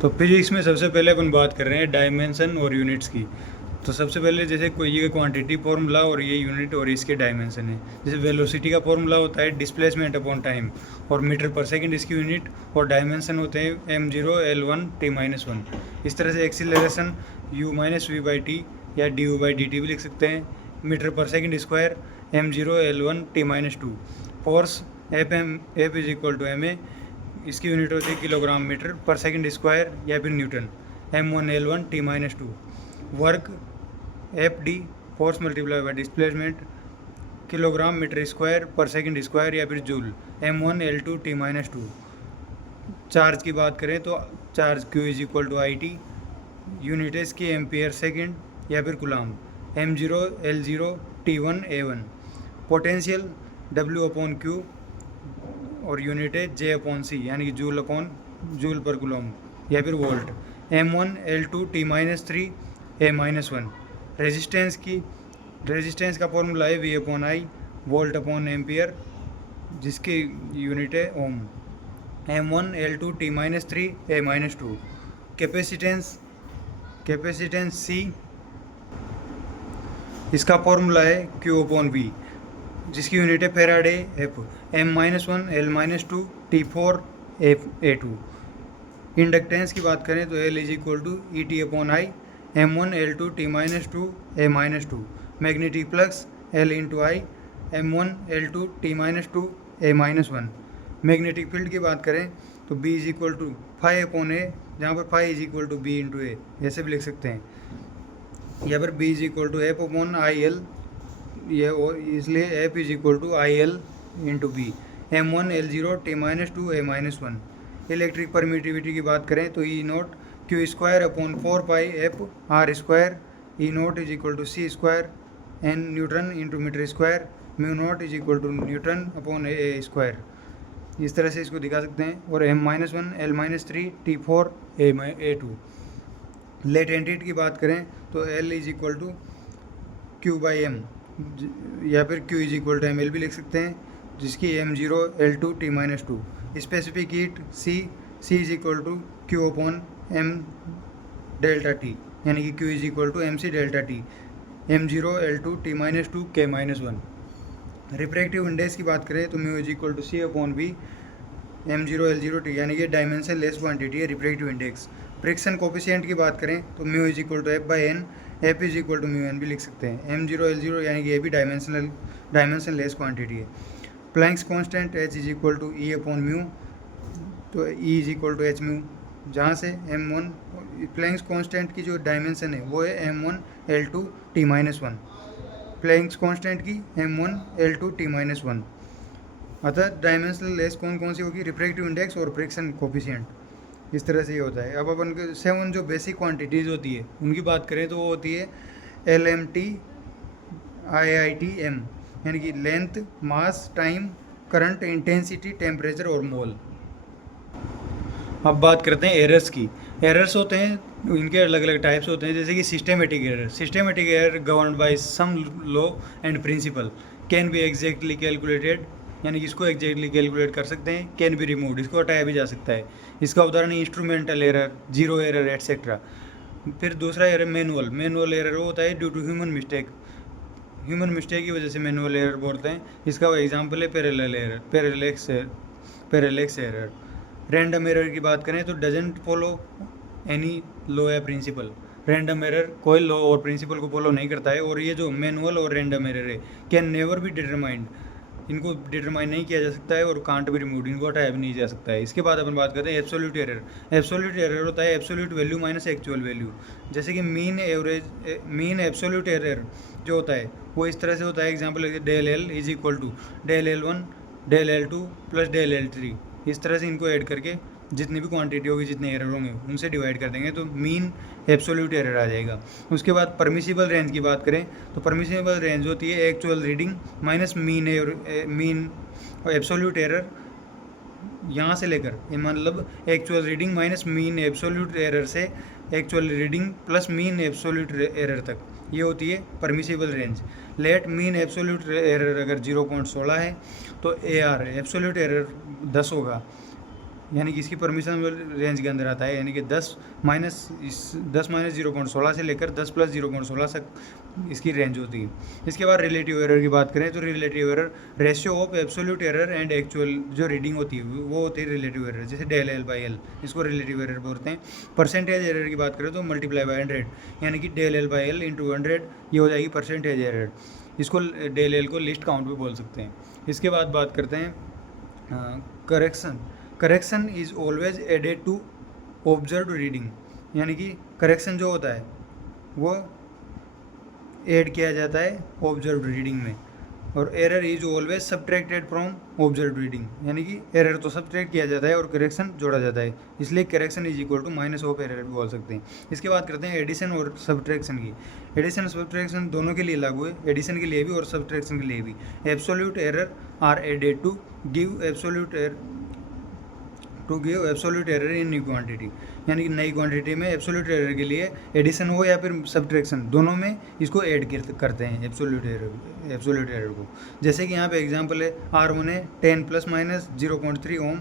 तो फिजिक्स में सबसे पहले अपन बात कर रहे हैं डायमेंशन और यूनिट्स की। तो सबसे पहले जैसे कोई ये क्वांटिटी फॉर्मूला और ये यूनिट और इसके डायमेंशन है। जैसे वेलोसिटी का फॉर्मूला होता है डिस्प्लेसमेंट अपॉन टाइम और मीटर पर सेकंड इसकी यूनिट, और डायमेंशन होते हैं m0 l1 t-1। इस तरह से एक्सीलरेशन u-v/t या du/dt भी लिख सकते हैं। Metre per second square m0 l1 t-2। Force F is equal to ma, इसकी यूनिट होती है kilogram metre per second square या फिर newton, m1 l1 t-2। Work Fd, force multiply by displacement, kilogram metre square per second square या फिर joule, m1 l2 t-2। Charge की बात करें तो charge Q is equal to IT, unit है इसकी एम्पियर सेकंड या फिर coulomb, m0 l0 t1 a1। Potential W upon Q और यूनिट है J अपॉन C यानी कि joule upon joule per coulomb या फिर volt, m1 l2 t-3 a-1। Resistance का फॉर्मूला है V upon I, volt upon ampere, जिसकी unit है ohm, m1 l2 t-3 a-2। Capacitance C, इसका फॉर्मूला है Q अपॉन V, जिसकी यूनिट है faraday F, m-1 l-2 t4 a2। Inductance की बात करें तो L is equal to E-T upon I, m1 l2 t-2 a-2। Magnetic flux L into I, m1 l2 t-2 a-1। Magnetic field की बात करें तो B is equal to phi upon A, जहाँ पर phi is equal to B into A, ऐसे भी लिख सकते हैं। या फिर B is equal to F upon IL, ये और इसलिए F is equal to IL into B, m1 l0 t-2 a-1। Electric permittivity की बात करें तो E0 Q square upon 4 F R square, E0 is equal to C square N newton into metre square, μ0 is equal to newton upon A square. इस तरह से इसको दिखा सकते हैं। और m-1 l-3 t4 a2। लेटेंटिटी की बात करें तो L is equal to Q/m या फिर Q is equal to ml भी लिख सकते हैं, जिसकी m0 l2 t-2। Specific heat C is equal to Q upon m delta T, यानी कि Q is equal to mc delta T, m0 l2 t-2 k-1। Refractive index की बात करें तो mu is equal to C upon V, m0 l0 t, यानी कि dimensionless quantity है refractive index. Friction coefficient की बात करें तो mu is equal to F/n, F is equal to μn भी लिख सकते हैं। m0 l0 यानी कि ये भी डायमेंशन लेस क्वांटिटी है। Planck's constant H is equal to E upon mu, तो E is equal to h mu, जहाँ से m1 प्लैंक्स कांस्टेंट की जो डायमेंशन है वो है m1 l2 t-1, Planck's constant की m1 l2 t-1। अतः डायमेंशनल लेस कौन सी होगी, रिफ्रैक्टिव इंडेक्स और फ्रिक्शन कोफिशिएंट। इस तरह से ये होता है। अब अपन के 7 जो बेसिक क्वांटिटीज़ होती है उनकी बात करें तो वो होती है LMT IITM, यानी कि लेंथ, मास, टाइम, करंट, इंटेंसिटी, टेम्परेचर और मोल। अब बात करते हैं एरर्स की। एरर्स होते हैं, इनके अलग अलग टाइप्स होते हैं, जैसे कि systematic error governed by some law and principle, can be exactly calculated, यानी कि इसको एग्जैक्टली कैलकुलेट कर सकते हैं। कैन बी रिमूव्ड, इसको हटाया भी जा सकता है। इसका उदाहरण instrumental error, zero error etcetera. फिर दूसरा एरर मैनुअल एरर होता है ड्यू टू ह्यूमन मिस्टेक की वजह से मैनुअल एरर बोलते हैं। इसका एग्जाम्पल है पैरेलेक्स एरर। रैंडम एरर की बात करें तो डजंट फॉलो एनी लॉ या प्रिंसिपल, रैंडम एरर कोई लॉ और प्रिंसिपल को फॉलो नहीं करता है। और ये जो मैनुअल और रैंडम एरर है, कैन नेवर बी डिटरमाइंड, इनको डिटरमाइन नहीं किया जा सकता है। और कांट बी रिमूव्ड, इनको हटाया भी नहीं जा सकता है। इसके बाद अपन बात करते हैं एब्सोल्यूट एरर होता है absolute value minus actual value. जैसे कि मीन एब्सोल्यूट एरर जो होता है वो इस तरह से होता है। Example del L is equal to del L1 del L2 plus del L3। इस तरह से इनको ऐड करके जितनी भी क्वांटिटी होगी, जितने एरर होंगे उनसे डिवाइड कर देंगे तो मीन एब्सोल्यूट एरर आ जाएगा। उसके बाद परमिसिबल रेंज की बात करें तो परमिसिबल रेंज होती है actual reading minus mean absolute error, यहाँ से लेकर ये मतलब actual reading minus mean absolute error से actual reading plus mean absolute error तक, ये होती है permissible range. Let mean absolute error अगर 0.16 है तो AR एब्सोल्यूट एरर 10 होगा। यानी कि इसकी परमिशन रेंज के अंदर आता है, यानी कि 10 माइनस 0.16 से लेकर 10 प्लस 0.16 तक इसकी रेंज होती है। इसके बाद रिलेटिव एरर की बात करें तो relative error ratio of absolute error and actual जो रीडिंग होती है वो होती है रिलेटिव एरर, जैसे डेल एल बाई एल, इसको रिलेटिव एरर बोलते हैं। परसेंटेज एरर की बात करें तो मल्टीप्लाई बाई 100, यानी कि del L by L into 100, ये हो जाएगी परसेंटेज एरर। इसको डेल एल को लिस्ट काउंट भी बोल सकते हैं। इसके बाद बात करते हैं correction is always added to observe reading, यानी कि करेक्शन जो होता है वो ऐड किया जाता है ऑब्जर्व रीडिंग में, और error is always subtracted from observe reading, यानी कि एरर तो सब्ट्रैक्ट किया जाता है और करेक्शन जोड़ा जाता है, इसलिए correction is equal to minus of error भी बोल सकते हैं। इसके बाद करते हैं एडिशन और सब्ट्रैक्शन की। एडिशन और सब्ट्रैक्शन दोनों के लिए लागू है, एडिशन के लिए भी और सब्ट्रैक्शन के लिए भी। Absolute error are added to give absolute error in new quantity, यानी कि नई क्वांटिटी में एब्सोल्यूट एरर के लिए एडिशन हो या फिर सब्ट्रैक्शन, दोनों में इसको ऐड करते हैं एब्सोल्यूट एरर को। जैसे कि यहाँ पे एग्जांपल है, R1 है 10 प्लस माइनस 0.3 ओम,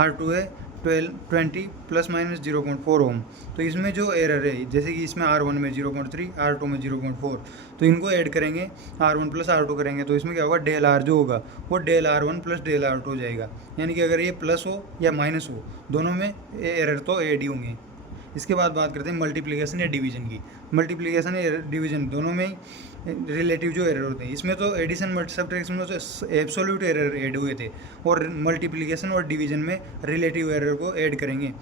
R2 है 20 प्लस माइनस 0.4 ओम। तो इसमें जो एरर है, जैसे कि इसमें R1 में 0.3, R2 में 0.4, तो इनको ऐड करेंगे, R1 प्लस R2 करेंगे तो इसमें क्या होगा, डेल R जो होगा वो del R1 plus del R2 हो जाएगा, यानी कि अगर ये प्लस हो या माइनस हो दोनों में एरर तो ऐड ही होंगे। इसके बाद बात करते हैं मल्टीप्लिकेशन या डिवीजन की। मल्टीप्लिकेशन या डिवीजन दोनों में ही रिलेटिव जो एरर होते हैं, इसमें तो एडिशन सब्ट्रैक्शन में तो एब्सोल्यूट एरर ऐड हुए थे, और मल्टीप्लिकेशन और डिवीजन में रिलेटिव एरर को ऐड करेंगे,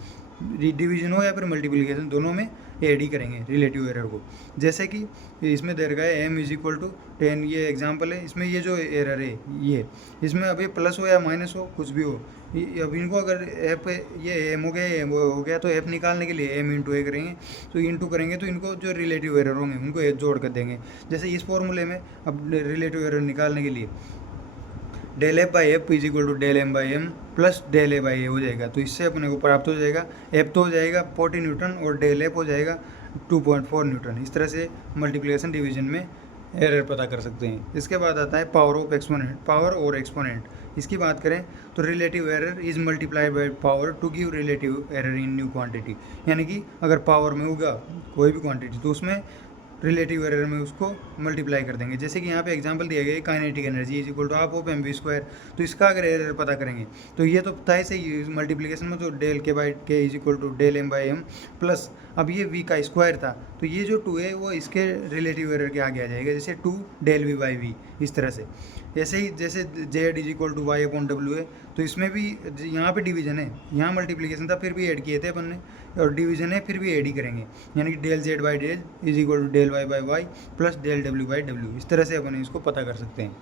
डिवीजन हो या फिर मल्टीप्लिकेशन दोनों में ऐड ही करेंगे रिलेटिव एरर को। जैसे कि इसमें दे रखा है m इज इक्वल टू 10, ये एग्जांपल है। इसमें ये जो एरर है ये, इसमें अभी प्लस हो या माइनस हो कुछ भी हो, अब इनको अगर एफ ये एम हो गया एम हो गया तो एफ निकालने के लिए एम इंटू ए करेंगे, तो इंटू करेंगे तो इनको जो रिलेटिव एरर होंगे उनको एक जोड़ कर देंगे। जैसे इस फॉर्मूले में अब रिलेटिव एरर निकालने के लिए del F by F is equal to del M by M plus del A by A हो जाएगा, तो इससे अपने को प्राप्त हो जाएगा एफ तो हो जाएगा 40 न्यूटन और डेल एफ हो जाएगा 2.4 न्यूटन। इस तरह से मल्टीप्लिकेशन डिवीजन में एरर पता कर सकते हैं। इसके बाद आता है पावर ऑफ एक्सपोनेंट, पावर और एक्सपोनेंट। इसकी बात करें तो relative error is multiplied by power to give relative error in new quantity, यानी कि अगर पावर में होगा कोई भी क्वांटिटी तो उसमें रिलेटिव एरर में उसको मल्टीप्लाई कर देंगे। जैसे कि यहाँ पे एग्जांपल दिया गया है kinetic energy is equal to half of M V square, तो इसका अगर एरर पता करेंगे तो ये तो पता है सही मल्टीप्लिकेशन में, तो डेल के by K is equal to del M by M plus, अब ये वी का स्क्वायर था तो ये जो 2 है वो इसके रिलेटिव एरर के आगे आ जाएगा, जैसे 2 डेल वी बाई वी, इस तरह से। ऐसे ही जैसे Z is equal to Y upon W है, तो इसमें भी यहाँ पे डिवीजन है, यहाँ मल्टीप्लिकेशन था फिर भी ऐड किए थे अपन ने, और डिवीजन है फिर भी ऐड ही करेंगे, यानी कि del Z by del is equal to del Y by Y plus del W by W. इस तरह से अपन इसको पता कर सकते हैं।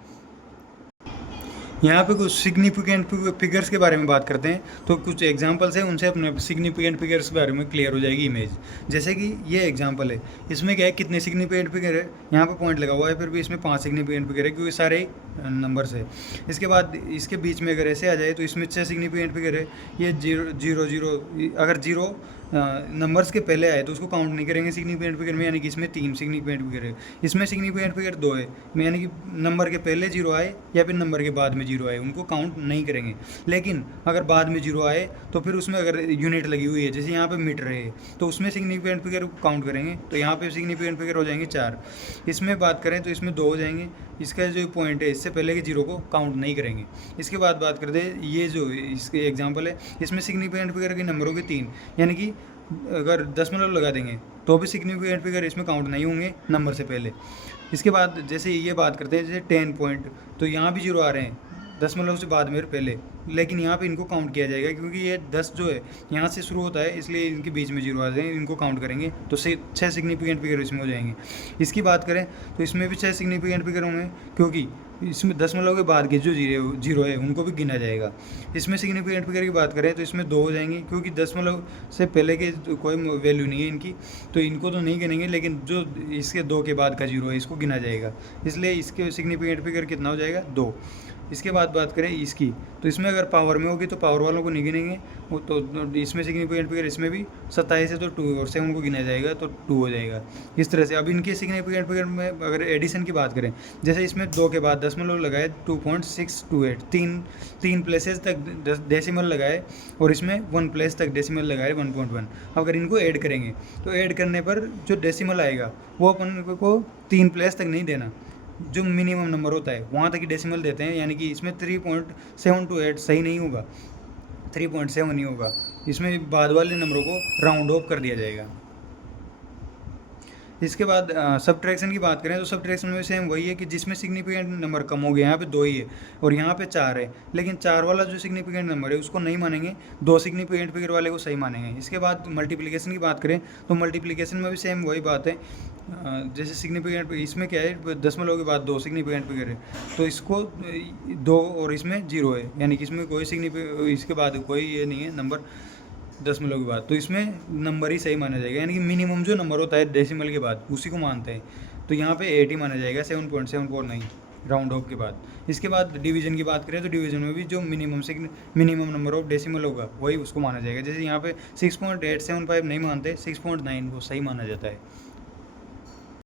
यहाँ पे कुछ सिग्निफिकेंट फिगर्स के बारे में बात करते हैं, तो कुछ एग्जांपल्स हैं उनसे अपने सिग्निफिकेंट फिगर्स के बारे में क्लियर हो जाएगी इमेज। जैसे कि ये एग्जांपल है, इसमें क्या है कितने सिग्निफिकेंट फिगर है, यहाँ पे पॉइंट लगा हुआ है, फिर भी इसमें 5 सिग्निफिकेंट फिगर है क्योंकि सारे नंबर्स है। इसके बाद इसके बीच में अगर ऐसे आ जाए तो इसमें 6 सिग्निफिकेंट फिगर है, ये 0 0 अगर 0 नंबर्स के पहले आए तो उसको काउंट नहीं करेंगे सिग्निफिकेंट फिगर में, यानी कि इसमें 3 सिग्निफिकेंट फिगर है। इसमें सिग्निफिकेंट फिगर 2 है, यानी कि नंबर के पहले 0 आए या फिर नंबर के बाद में 0 आए उनको काउंट नहीं करेंगे। लेकिन अगर बाद में 0 आए तो फिर उसमें अगर यूनिट लगी हुई है, जैसे यहाँ पे मीटर है, तो उसमें सिग्निफिकेंट फिगर काउंट करेंगे, तो यहाँ पे सिग्निफिकेंट फिगर हो जाएंगे 4। इसमें बात करें तो इसमें 2 हो जाएंगे, इसका जो पॉइंट है इससे पहले के 0 को काउंट नहीं करेंगे। इसके बाद बात करते हैं ये जो इसके एग्जाम्पल है, इसमें सिग्निफिकेंट फिगर के नंबरों के 3, यानी कि अगर दशमलव लगा देंगे तो भी सिग्निफिकेंट फिगर इसमें काउंट नहीं होंगे नंबर से पहले। इसके बाद जैसे ये बात करते हैं जैसे 10 पॉइंट, तो यहाँ भी 0 आ रहे हैं दशमलव से बाद में पहले, लेकिन यहाँ पे इनको काउंट किया जाएगा क्योंकि ये 10 जो है यहाँ से शुरू होता है, इसलिए इनके बीच में 0 आ जाएंगे, इनको काउंट करेंगे तो 6 सिग्निफिकेंट फिगर इसमें हो जाएंगे। इसकी बात करें तो इसमें भी 6 सिग्निफिकेंट फिगर होंगे क्योंकि इसमें दशमलव के बाद के जो 0 है उनको भी गिना जाएगा। इसमें सिग्निफिकेंट फिगर की बात करें तो इसमें 2 हो जाएंगे क्योंकि दशमलव से पहले के कोई वैल्यू नहीं है इनकी, तो इनको तो नहीं गिनेंगे, लेकिन जो इसके 2 के बाद का 0 है इसको गिना जाएगा, इसलिए इसके सिग्निफिकेंट फिगर कितना हो जाएगा 2। इसके बाद बात करें इसकी, तो इसमें अगर पावर में होगी तो पावर वालों को नहीं गिनेंगे, वो तो इसमें सिग्निफिकेंट फिगर इसमें भी 27 है तो 2 और 7 को गिना जाएगा तो 2 हो जाएगा। इस तरह से अब इनके सिग्निफिकेंट फिगर में अगर एडिशन की बात करें, जैसे इसमें 2 के बाद दशमलव लगाए 2.628, तीन प्लेसेस तक डेसिमल लगाए और इसमें 1 प्लेस तक डेसिमल लगाए 1.1। अगर इनको ऐड करेंगे तो ऐड करने पर जो डेसिमल आएगा वो अपन को 3 प्लेस तक नहीं देना, जो मिनिमम नंबर होता है वहाँ तक ही डेसिमल देते हैं, यानी कि इसमें 3.728 सही नहीं होगा, 3.7 ही होगा, इसमें बाद वाले नंबरों को राउंड ऑफ कर दिया जाएगा। इसके बाद सब्ट्रैक्शन की बात करें तो सब्ट्रैक्शन में सेम वही है कि जिसमें सिग्निफिकेंट नंबर कम हो गया, यहाँ पे 2 ही है और यहाँ पे 4 है, लेकिन 4 वाला जो सिग्निफिकेंट नंबर है उसको नहीं मानेंगे, 2 सिग्निफिकेंट फिगर वाले को सही मानेंगे। इसके बाद मल्टीप्लिकेशन की बात करें तो मल्टीप्लिकेशन में भी सेम वही बात है, जैसे सिग्निफिकेंट इसमें क्या है, दशमलव के बाद 2 सिग्निफिकेंट फिगर है तो इसको 2 और इसमें 0 है, यानी कि इसमें कोई इसके बाद कोई ये नहीं है नंबर दशमलव के बाद, तो इसमें नंबर ही सही माना जाएगा, यानी कि मिनिमम जो नंबर होता है डेसिमल के बाद उसी को मानते हैं, तो यहाँ पे 8 ही माना जाएगा, 7.74 नहीं, राउंड ऑफ के बाद। इसके बाद डिवीजन की बात करें तो डिवीजन में भी जो मिनिमम नंबर ऑफ डेसिमल होगा वही उसको माना जाएगा, जैसे यहाँ पे 6.875 नहीं मानते, 6.9 वो सही माना जाता है।